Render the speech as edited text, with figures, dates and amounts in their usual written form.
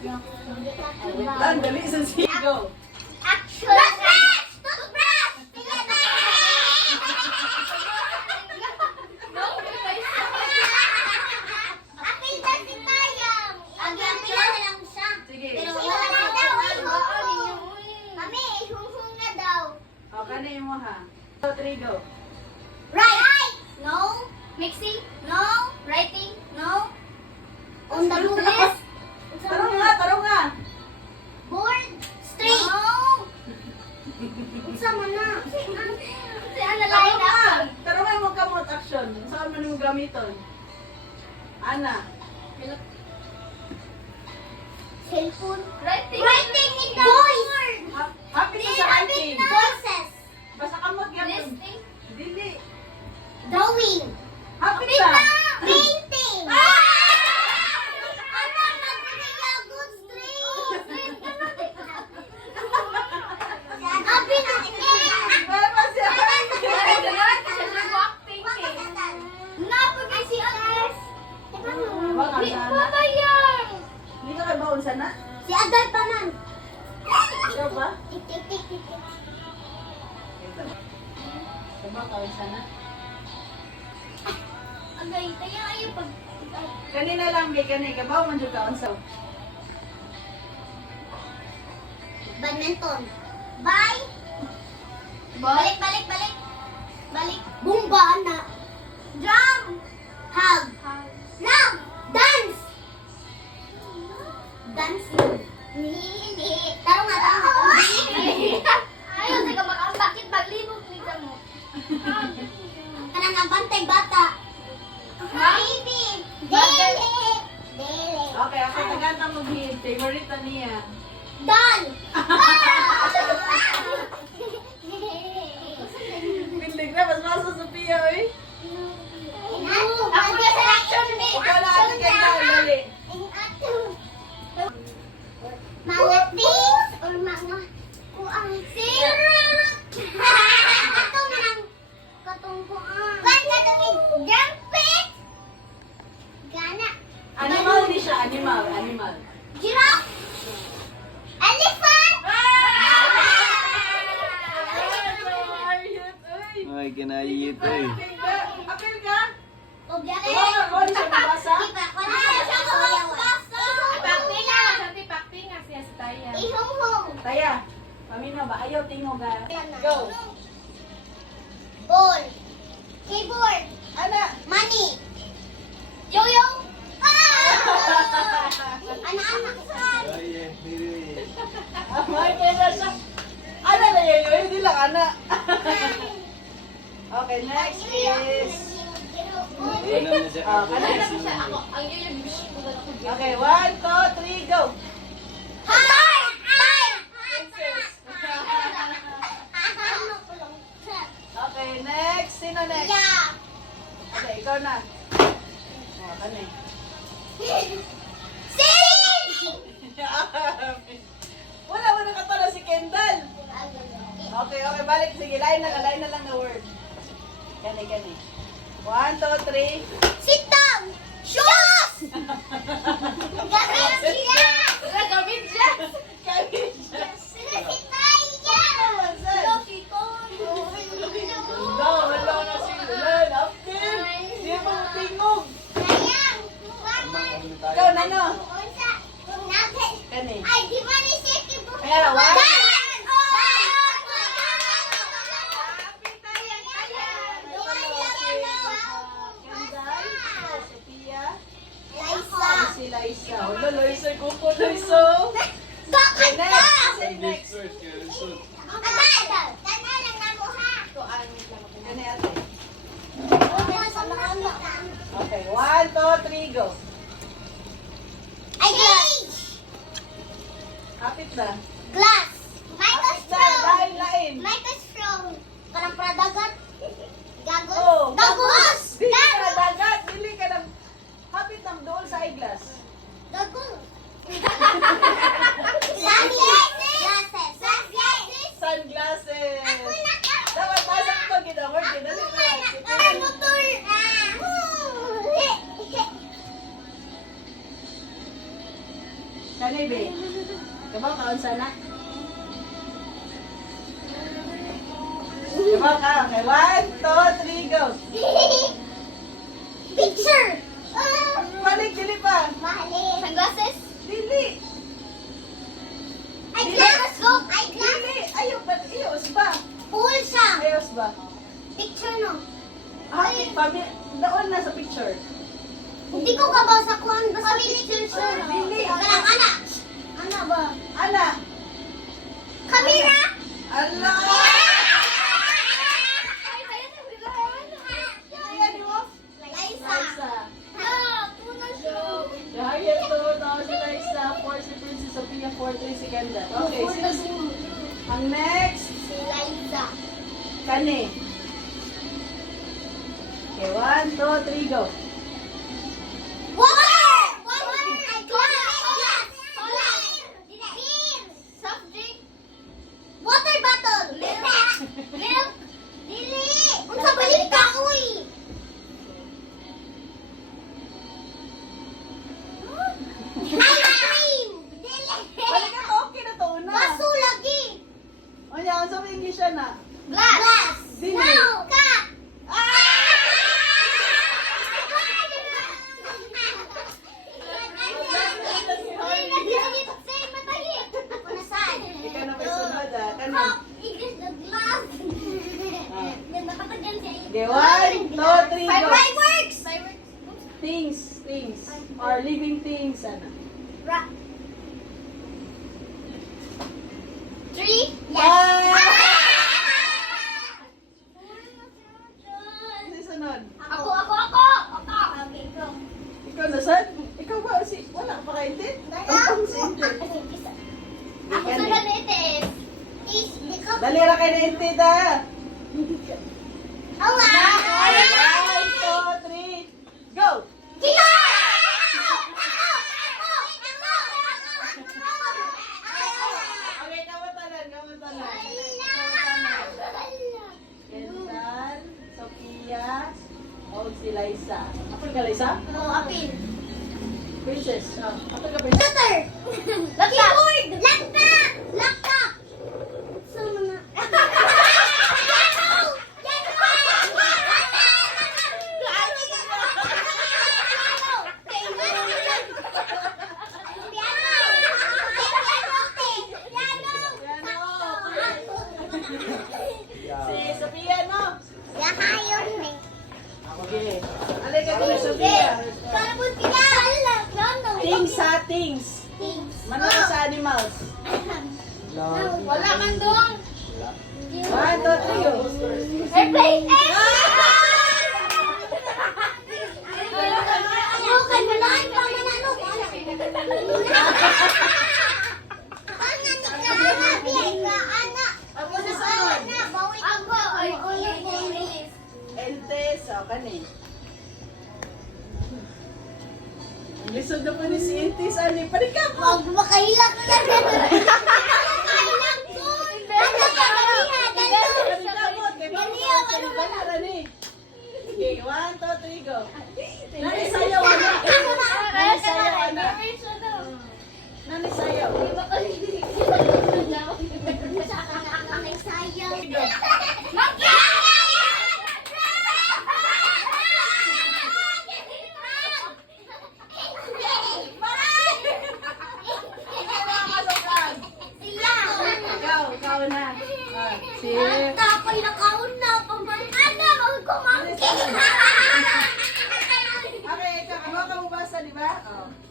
Wait lang, dali sa sigo. Action! Toothbrush! Toothbrush! Apil na si Tayang. Agyan pila na lang siya. Sige. Pero wala na daw. Mami, ihunghung na daw. O, kanay mo ha. 2, 3, go. Right! No. Mixing? No. Writing? No. On the blue list? Tarong nga, tarong nga. Board? Straight? No. Sama na. Si Ana Tarong line nga. action. Tarong nga mo kamot action. Saan man mo gamiton? Ana. Cellphone? Writing? Writing in the board. Happy na sa writing. Voices. Basta kamot gyapon. Listening? Dili. Drawing. Happy na. Painting. Ano magkakaya good straight? Happy na. Para pa siya. Napagay si Agnes. Baka sana. Pabayang. Hindi ka kabaon sana? Si Aday Panan. Ikaw ba? Tik. Ito. Diba kaon sana? Agay, tayo ayo pag... Kanina lang kay kanay. Kabaw man dyan kaon sa. Badminton. Bye. Balik. Balik. Bumba na. Drum. Hug. Love. Dance. Dance. Nili. Tarong nga. Ayun, teka bakit maglibog nito mo? Kanang abantay bata. Baby. Dele. Okay, ako naganta mo hit. Favorite na niya. Done. Pindig na, mas masa Sophia, eh. Ako na sa action ni. Ikaw na ate kaya dali. Mga things or mga kuang syrup. Katong nang katong kuang. Kan katong jump it. Gana. Animal ni siya, animal. Giraffe. Elephant. Ay, kinayit eh. Apil ka? Object. Ako na siya mabasa? Ihong-hong. Taya, pamino ba? Ayaw tingog ha. Go. Ball. Keyboard. Ana. Money. Yo-yo. Anak-anak. Ay, eh. Amay kaya siya. Ana na yun, hindi lang ana. Okay, next is... Alam na siya. Okay, 1, 2, 3, go. Heart. Princess. Okay, next. Sino next? Yeah. Okay, ikaw na. Oh, kani. Sing. Wala mo nakatala si Kendall. Okay, balik. Sige, lain na lang na word. Kani. 1, 2, 3. Sit down. Shoes. Gamit siya. Gamit siya. Gamit siya. Sila si Taya. Loki ko. Wala na si Lulan. After. Siya pa tingog. Sayang. Ikaw, Nano. Unsa? Nugget. Kani. Ay, di ba ni Seki po? Kaya, one. Si Liza. Wala, Liza. Kuko, Liza. Bakit Next. ka? Say next. First, kaya result. Agad! Tana lang na mo ha! Kani, ate. Okay, Okay, 1, 2, 3, go. Ay, glass! Kapit na. Glass! Kapit na. Microphone! Lain. Microphone! Kanang pradagat? Gagos? Oh, Gagos! Dili ka na dagat. Dili ka na. Kapit na doon sa eyeglass. Gagos! Glasses! Glasses! Glasses! Sunglasses. Ako na ka! Dapat basa ko pag ginawag. Dali na. Motor! Kani, be. Kabaw ka, unsa na? Kabaw ka. Okay, 1, 2, 3, go. Picture! Balik, dili pa. Mali. Sunglasses? Dili. Ay, glass! Go! Ay, glass! Dili. Ayaw ba? Iyos ba? Pool siya! Ayos ba? Picture no? Ay, doon na sa picture. Hindi ko kabasa kung ano ba sa picture siya. Dili. Parang anak! Ano ba? Ana. Kamera! Ala. Ayan mo. Liza! Liza. Tunay siya! Dahil to, tapos si Liza, 4 si Princess Sophia, 4 3 si Ganda. Okay, ang next, Si Liza. Kani. Okay, 1, 2, 3, go. Water! Water! Glass! Beer! Soft drink? Water bottle! Milk! Milk! Dili! Unsa balik ka, uy! Ice cream! Dili! Balik ka, okay na to, una. Baso lagi! O niya, ang sabi English siya na. Glass! Dili. No! Cup! Ikaw na may sunod, ah. Kani. Okay, 1, 2, 3, go. Fireworks! Things. Or living things, ano. Three? Ah! Yes! Ano yung sunod? Ako! Okay, go. Ikaw na, saan? Ikaw ba? Wala ka pa kaintin? Ang si Intin. Ako sunod na ito is ikaw. Dali ra kayo na Intin, ah. Oh, Okay, 1, 2, 3, go! Kita! Okay, kamatalan. Kendall, Sophia, o si Liza. Apol ka, Liza? Apin. Princess. Apol ka, Princess. Cutter! Keyboard! Laptop! So, mga... Si Sophia, no? Okay. Alay ka kay Sophia. Things ha, things. Manalo sa animals. Wala man doon. 1, 2, 3, go. Airplane! Ayukan mo lang, pamanalo. Ako si Simon. Entes, o kani. Ang lisod na po ni si Entes, ani. Panikap mo. Makailang yan. Makailang ko. Okay, 1, 2, 3, go. Nani sayaw, ano? Nani sayaw, ano? Nani sayaw. Ikaw na. Si... Ako'y nakauna pa man. Ano, magkumangkin. Okay, ikaw, ano ka mabasa, di ba? Oh.